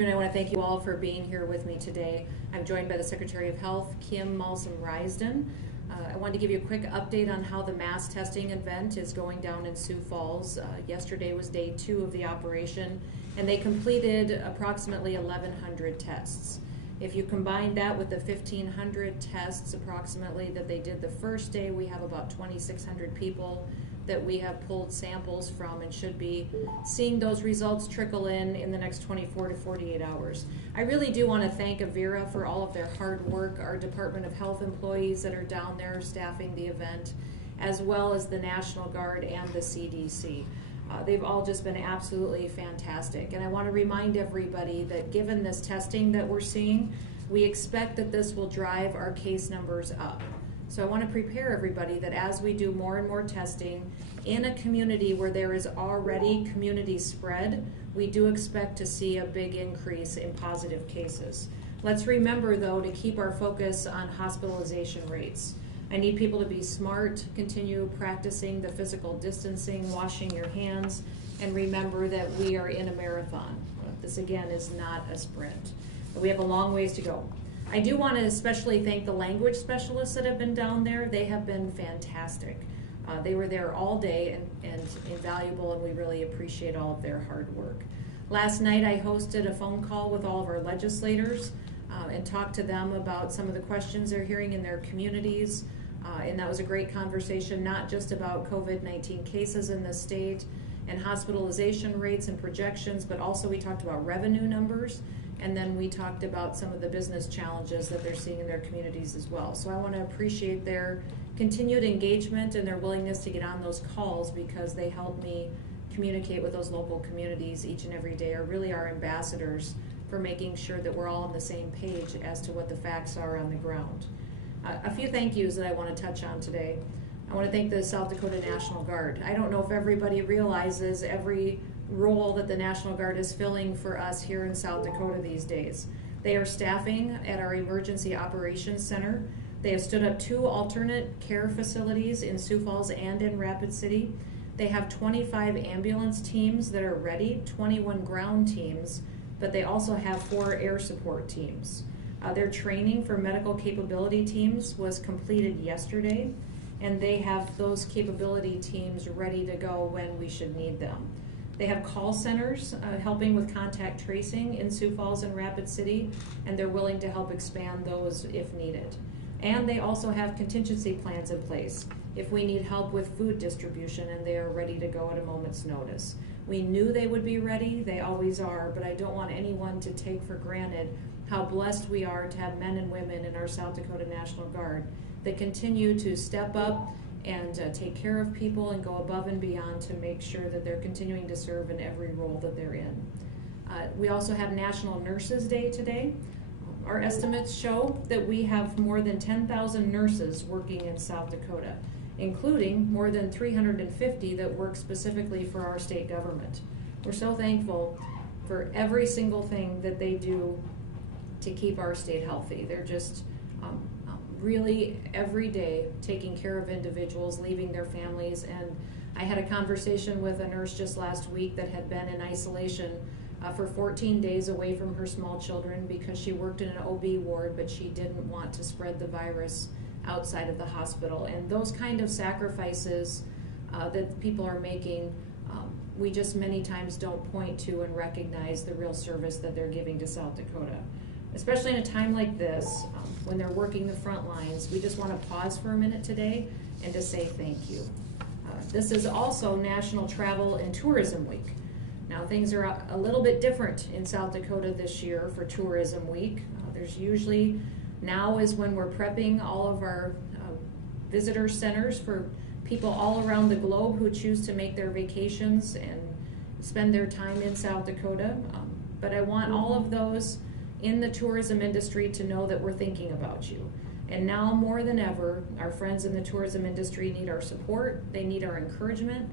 And I want to thank you all for being here with me today. I'm joined by the Secretary of Health, Kim Malsom-Risden. I wanted to give you a quick update on how the mass testing event is going down in Sioux Falls. Yesterday was day 2 of the operation, and they completed approximately 1,100 tests. If you combine that with the 1,500 tests approximately that they did the first day, we have about 2,600 people that we have pulled samples from and should be seeing those results trickle in the next 24 to 48 hours. I really do want to thank Avera for all of their hard work, our Department of Health employees that are down there staffing the event, as well as the National Guard and the CDC. They've all just been absolutely fantastic. And I want to remind everybody that given this testing that we're seeing, we expect that this will drive our case numbers up. So I want to prepare everybody that as we do more and more testing in a community where there is already community spread, we do expect to see a big increase in positive cases. Let's remember though to keep our focus on hospitalization rates. I need people to be smart, continue practicing the physical distancing, washing your hands, and remember that we are in a marathon. This again is not a sprint. We have a long ways to go. I do want to especially thank the language specialists that have been down there. They have been fantastic. They were there all day and invaluable, and we really appreciate all of their hard work. Last night I hosted a phone call with all of our legislators and talked to them about some of the questions they're hearing in their communities. And that was a great conversation, not just about COVID-19 cases in the state and hospitalization rates and projections, but also we talked about revenue numbers. And then we talked about some of the business challenges that they're seeing in their communities as well. So I want to appreciate their continued engagement and their willingness to get on those calls because they help me communicate with those local communities each and every day, are really our ambassadors for making sure that we're all on the same page as to what the facts are on the ground. A few thank yous that I want to touch on today. I want to thank the South Dakota National Guard. I don't know if everybody realizes every role that the National Guard is filling for us here in South Dakota these days. They are staffing at our Emergency Operations Center. They have stood up 2 alternate care facilities in Sioux Falls and in Rapid City. They have 25 ambulance teams that are ready, 21 ground teams, but they also have 4 air support teams. Their training for medical capability teams was completed yesterday, and they have those capability teams ready to go when we should need them. They have call centers helping with contact tracing in Sioux Falls and Rapid City, and they're willing to help expand those if needed. And they also have contingency plans in place if we need help with food distribution, and they are ready to go at a moment's notice. We knew they would be ready, they always are, but I don't want anyone to take for granted how blessed we are to have men and women in our South Dakota National Guard that continue to step up and take care of people and go above and beyond to make sure that they're continuing to serve in every role that they're in. We also have National Nurses Day today. Our estimates show that we have more than 10,000 nurses working in South Dakota, including more than 350 that work specifically for our state government. We're so thankful for every single thing that they do to keep our state healthy. They're just really every day taking care of individuals, leaving their families. And I had a conversation with a nurse just last week that had been in isolation for 14 days away from her small children because she worked in an OB ward, but she didn't want to spread the virus outside of the hospital. And those kind of sacrifices that people are making, we just many times don't point to and recognize the real service that they're giving to South Dakota. Especially in a time like this, when they're working the front lines, we just want to pause for a minute today and to say thank you. This is also National Travel and Tourism Week. Now things are a little bit different in South Dakota this year for Tourism Week. There's usually, now is when we're prepping all of our visitor centers for people all around the globe who choose to make their vacations and spend their time in South Dakota. But I want all of those in the tourism industry to know that we're thinking about you. And now more than ever, our friends in the tourism industry need our support, they need our encouragement,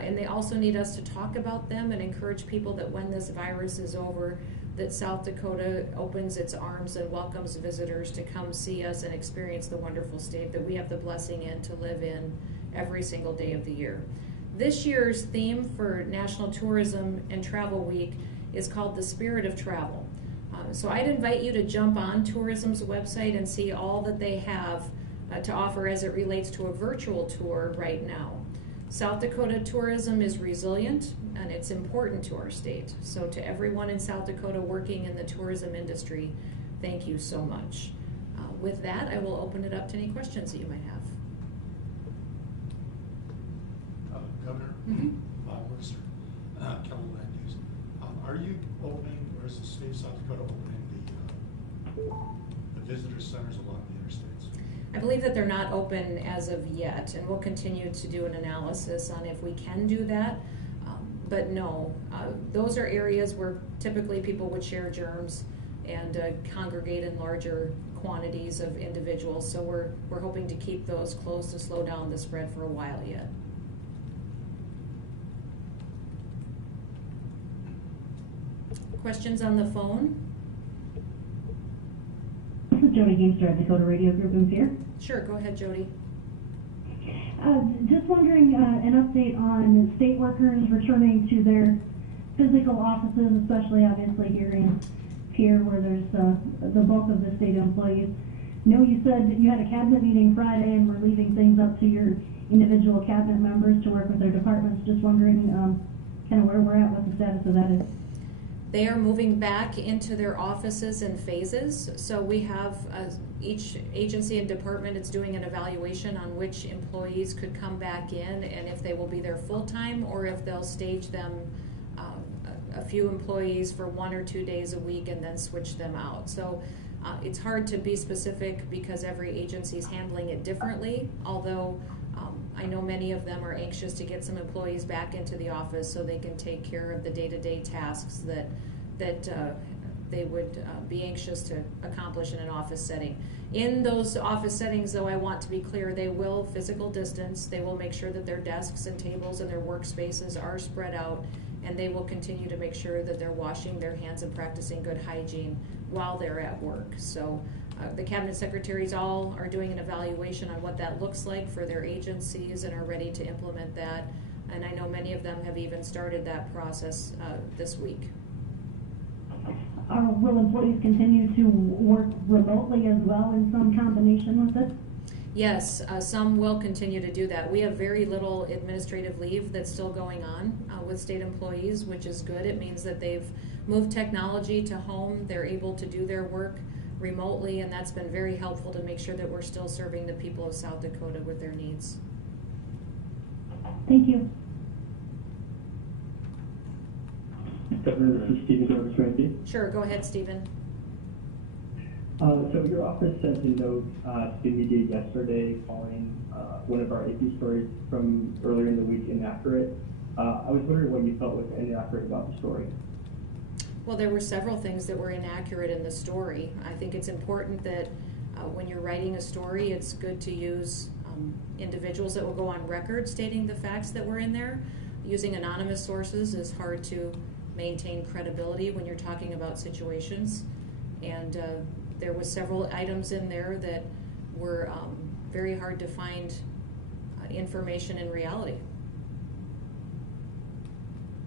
and they also need us to talk about them and encourage people that when this virus is over, that South Dakota opens its arms and welcomes visitors to come see us and experience the wonderful state that we have the blessing in to live in every single day of the year. This year's theme for National Tourism and Travel Week is called The Spirit of Travel. So I'd invite you to jump on tourism's website and see all that they have to offer as it relates to a virtual tour right now. South Dakota tourism is resilient and it's important to our state. So to everyone in South Dakota working in the tourism industry, thank you so much. With that, I will open it up to any questions that you might have. Governor, Mercer, Kelly Land Use. Are you opening, or is the state of South Dakota opening the visitor centers along the interstates? I believe that they're not open as of yet, and we'll continue to do an analysis on if we can do that. But no, those are areas where typically people would share germs and congregate in larger quantities of individuals. So we're hoping to keep those closed to slow down the spread for a while yet. Questions on the phone? This is Jody Gamester at Dakota Radio Group in Fear. Sure, go ahead, Jody. Just wondering an update on state workers returning to their physical offices, especially obviously here in Pierre where there's the bulk of the state employees. I know you said that you had a cabinet meeting Friday and were leaving things up to your individual cabinet members to work with their departments. Just wondering kind of where we're at, what the status of that is. They are moving back into their offices in phases. So we have each agency and department is doing an evaluation on which employees could come back in and if they will be there full-time or if they'll stage them a few employees for 1 or 2 days a week and then switch them out. So it's hard to be specific because every agency is handling it differently, although I know many of them are anxious to get some employees back into the office so they can take care of the day-to-day tasks that they would be anxious to accomplish in an office setting. In those office settings, though, I want to be clear, they will physical distance, they will make sure that their desks and tables and their workspaces are spread out, and they will continue to make sure that they're washing their hands and practicing good hygiene while they're at work. So the cabinet secretaries all are doing an evaluation on what that looks like for their agencies and are ready to implement that. And I know many of them have even started that process this week. Will employees continue to work remotely as well in some combination with it? Yes, some will continue to do that. We have very little administrative leave that's still going on with state employees, which is good. It means that they've moved technology to home. They're able to do their work remotely, and that's been very helpful to make sure that we're still serving the people of South Dakota with their needs. Thank you. Governor, this is Stephen Jarvis-Ramsey. Sure, go ahead, Stephen. So your office sent a note to the media yesterday calling one of our AP stories from earlier in the week inaccurate. I was wondering what you felt was inaccurate about the story. Well, there were several things that were inaccurate in the story. I think it's important that when you're writing a story, it's good to use individuals that will go on record stating the facts that were in there. Using anonymous sources is hard to maintain credibility when you're talking about situations. And there was several items in there that were very hard to find information in reality.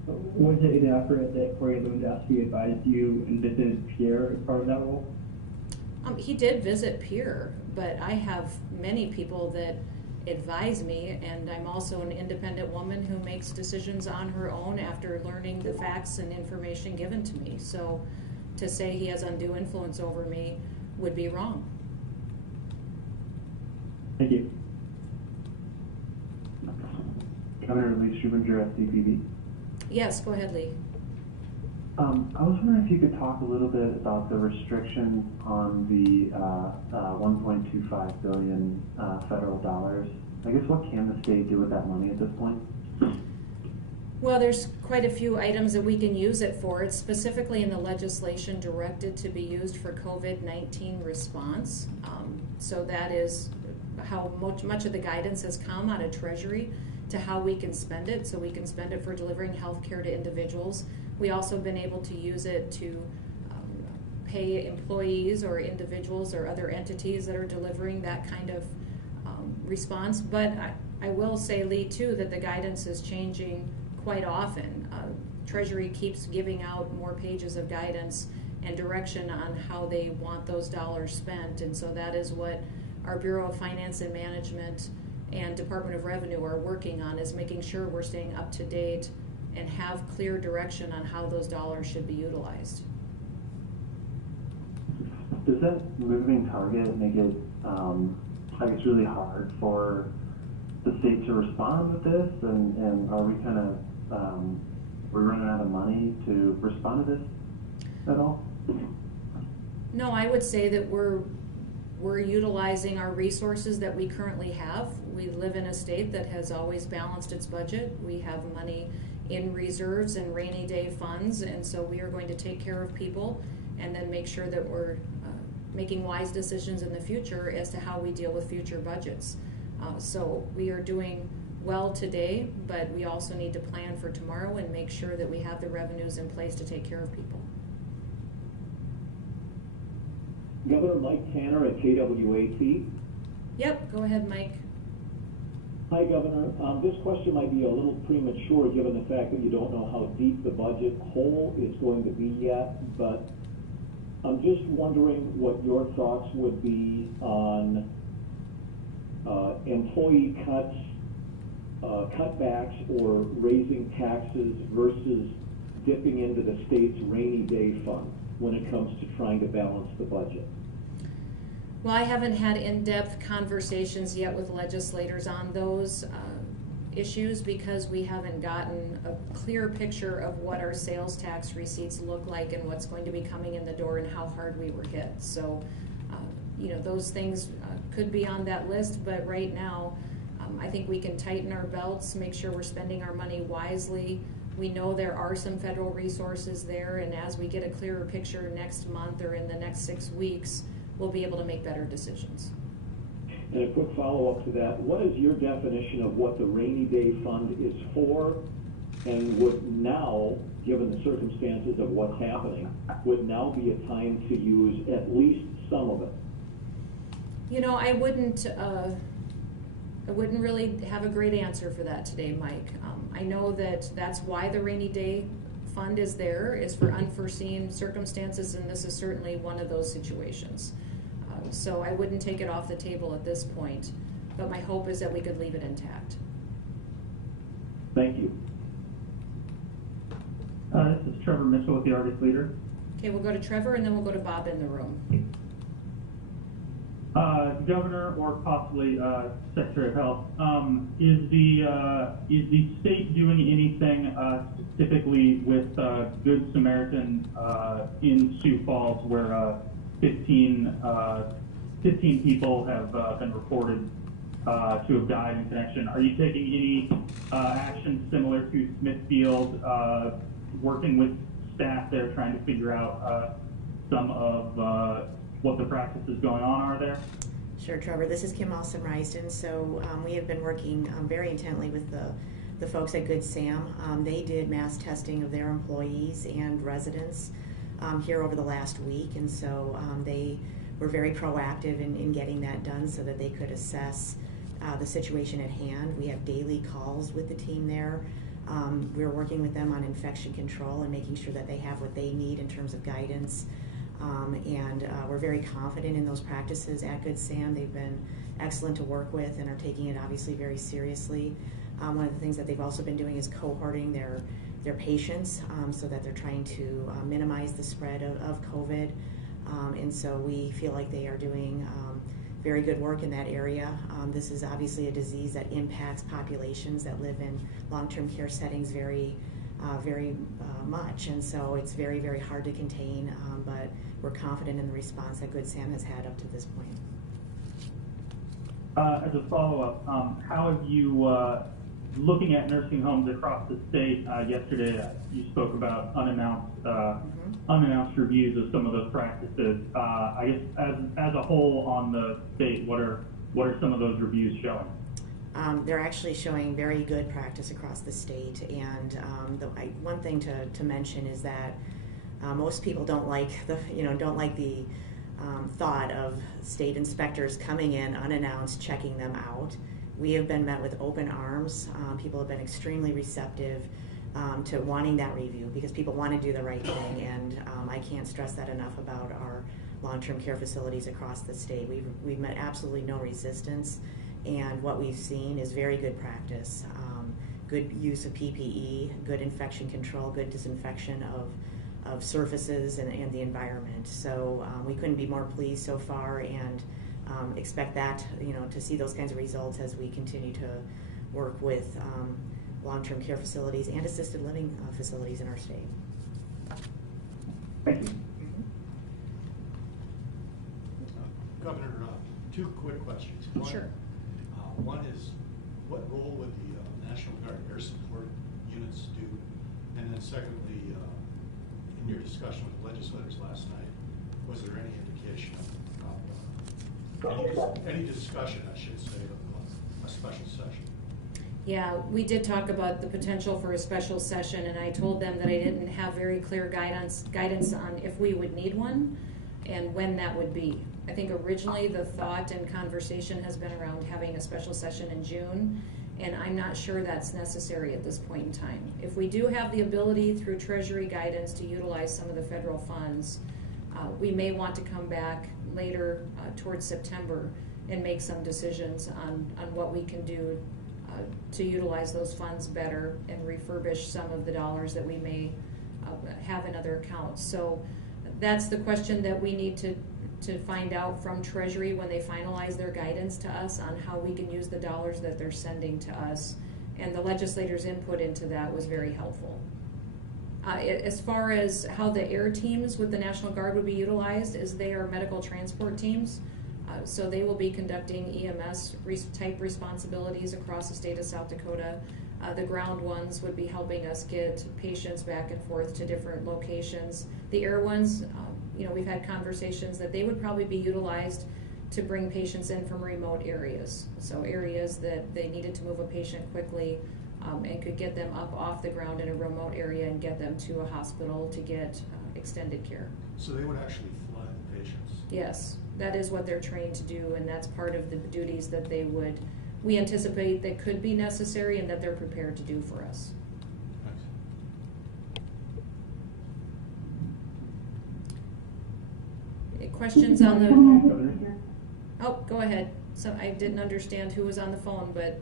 Was it inaccurate that Corey Lewandowski advised you and visited Pierre as part of that role? He did visit Pierre, but I have many people that advise me, and I'm also an independent woman who makes decisions on her own after learning the facts and information given to me. So to say he has undue influence over me would be wrong. Thank you. Governor Lee Schubinger at CPB. Yes, go ahead, Lee. I was wondering if you could talk a little bit about the restrictions on the 1.25 billion federal dollars. I guess what can the state do with that money at this point? Well, there's quite a few items that we can use it for. It's specifically in the legislation directed to be used for COVID-19 response. So that is how much of the guidance has come out of Treasury to how we can spend it. So we can spend it for delivering health care to individuals. We also have been able to use it to pay employees or individuals or other entities that are delivering that kind of response. But I will say, Lee, too, that the guidance is changing quite often. Treasury keeps giving out more pages of guidance and direction on how they want those dollars spent, and so that is what our Bureau of Finance and Management and Department of Revenue are working on, is making sure we're staying up to date and have clear direction on how those dollars should be utilized. Does that moving target make it, I guess, really hard for the state to respond with this? And are we kind of, we're running out of money to respond to this at all? No, I would say that we're utilizing our resources that we currently have. We live in a state that has always balanced its budget. We have money in reserves and rainy day funds, and so we are going to take care of people and then make sure that we're making wise decisions in the future as to how we deal with future budgets. So we are doing well today, but we also need to plan for tomorrow and make sure that we have the revenues in place to take care of people. Governor Mike Tanner at KWAT. Yep, go ahead, Mike. Hi, Governor. This question might be a little premature given the fact that you don't know how deep the budget hole is going to be yet, but I'm just wondering what your thoughts would be on employee cuts, cutbacks, or raising taxes versus dipping into the state's rainy day fund when it comes to trying to balance the budget. Well, I haven't had in-depth conversations yet with legislators on those issues because we haven't gotten a clear picture of what our sales tax receipts look like and what's going to be coming in the door and how hard we were hit. So, you know, those things could be on that list, but right now, I think we can tighten our belts, make sure we're spending our money wisely. We know there are some federal resources there, and as we get a clearer picture next month or in the next 6 weeks, we'll be able to make better decisions. And a quick follow-up to that, what is your definition of what the rainy day fund is for, and would now, given the circumstances of what's happening, would now be a time to use at least some of it? You know, I wouldn't really have a great answer for that today, Mike. I know that that's why the rainy day fund is there, is for unforeseen circumstances, and this is certainly one of those situations. So I wouldn't take it off the table at this point, but my hope is that we could leave it intact. Thank you. This is Trevor Mitchell with the Argus Leader. Okay, we'll go to Trevor and then we'll go to Bob in the room. Governor or possibly Secretary of Health, is the state doing anything specifically with Good Samaritan in Sioux Falls where 15 people have been reported to have died in connection? Are you taking any action similar to Smithfield, working with staff there trying to figure out some of what the practices going on are there? Sure, Trevor. This is Kim Malsom-Risden. So we have been working very intently with the folks at Good Sam. They did mass testing of their employees and residents here over the last week, and so they were very proactive in getting that done so that they could assess the situation at hand. We have daily calls with the team there. We're working with them on infection control and making sure that they have what they need in terms of guidance. And we're very confident in those practices at Good Sam. They've been excellent to work with and are taking it obviously very seriously. One of the things that they've also been doing is cohorting their patients so that they're trying to minimize the spread of COVID. And so we feel like they are doing very good work in that area. This is obviously a disease that impacts populations that live in long-term care settings very much, and so it's very, very hard to contain, but we're confident in the response that Good Sam has had up to this point. As a follow-up, how have you, looking at nursing homes across the state, yesterday you spoke about unannounced reviews of some of those practices. I guess as a whole on the state, what are some of those reviews showing? They're actually showing very good practice across the state, and one thing to mention is that most people don't like the thought of state inspectors coming in unannounced, checking them out. We have been met with open arms. People have been extremely receptive. to wanting that review, because people want to do the right thing, and I can't stress that enough about our long-term care facilities across the state. We've met absolutely no resistance, and what we've seen is very good practice. Good use of PPE, good infection control, good disinfection of surfaces and the environment. So we couldn't be more pleased so far, and expect that, to see those kinds of results as we continue to work with long-term care facilities and assisted living facilities in our state. Thank you. Governor, two quick questions. Sure. One is, what role would the National Guard Air Support units do? And then secondly, in your discussion with legislators last night, was there any indication of any discussion, I should say, of a special session? Yeah, we did talk about the potential for a special session, and I told them that I didn't have very clear guidance on if we would need one and when that would be. I think originally the thought and conversation has been around having a special session in June, and I'm not sure that's necessary at this point in time. If we do have the ability through Treasury guidance to utilize some of the federal funds, we may want to come back later towards September and make some decisions on what we can do to utilize those funds better and refurbish some of the dollars that we may have in other accounts. So that's the question that we need to find out from Treasury when they finalize their guidance to us on how we can use the dollars that they're sending to us. And the legislators' input into that was very helpful. As far as how the air teams with the National Guard would be utilized, is they are medical transport teams. So they will be conducting EMS type responsibilities across the state of South Dakota. The ground ones would be helping us get patients back and forth to different locations. The air ones, we've had conversations that they would probably be utilized to bring patients in from remote areas. So areas that they needed to move a patient quickly and could get them up off the ground in a remote area and get them to a hospital to get extended care. So they would actually fly the patients? Yes, that is what they're trained to do, and that's part of the duties that we anticipate that could be necessary and that they're prepared to do for us. Thanks. Questions on the... Oh, go ahead. So I didn't understand who was on the phone, but...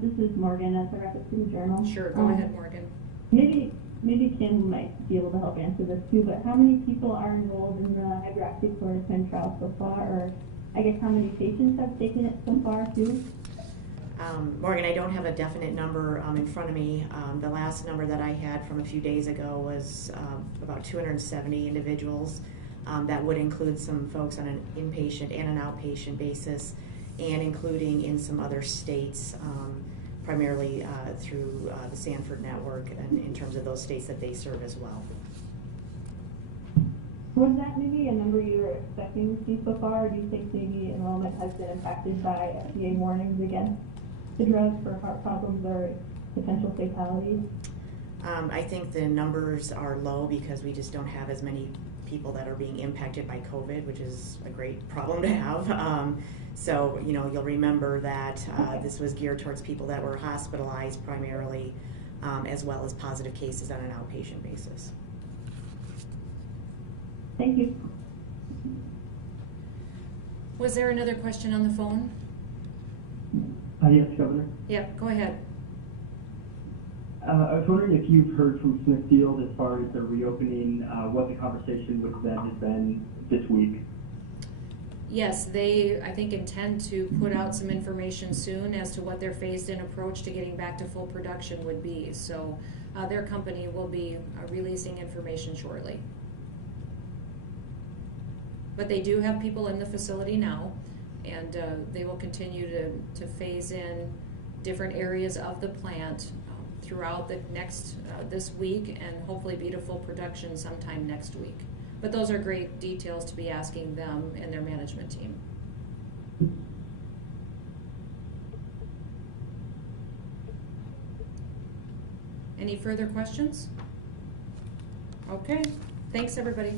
This is Morgan at the Rapid City Journal. Sure, go ahead, Morgan. Maybe Kim might be able to help answer this too, but how many people are enrolled in the hydroxychloroquine trial so far, or I guess how many patients have taken it so far too? Morgan, I don't have a definite number in front of me. The last number that I had from a few days ago was about 270 individuals. That would include some folks on an inpatient and an outpatient basis, and including in some other states, primarily through the Sanford network, and in terms of those states that they serve as well. Was that maybe a number you were expecting to see so far, or do you think maybe enrollment has been impacted by FDA warnings against the drug for heart problems or potential fatalities? I think the numbers are low because we just don't have as many people that are being impacted by COVID, which is a great problem to have. So, you'll remember that this was geared towards people that were hospitalized primarily, as well as positive cases on an outpatient basis. Thank you. Was there another question on the phone? Yes, Governor. Yep, go ahead. I was wondering if you've heard from Smithfield as far as the reopening, what the conversation with them has been this week. Yes, they, I think, intend to put out some information soon as to what their phased-in approach to getting back to full production would be. So their company will be releasing information shortly. But they do have people in the facility now, and they will continue to phase in different areas of the plant throughout the this week, and hopefully be to full production sometime next week. But those are great details to be asking them and their management team. Any further questions? Okay, thanks everybody.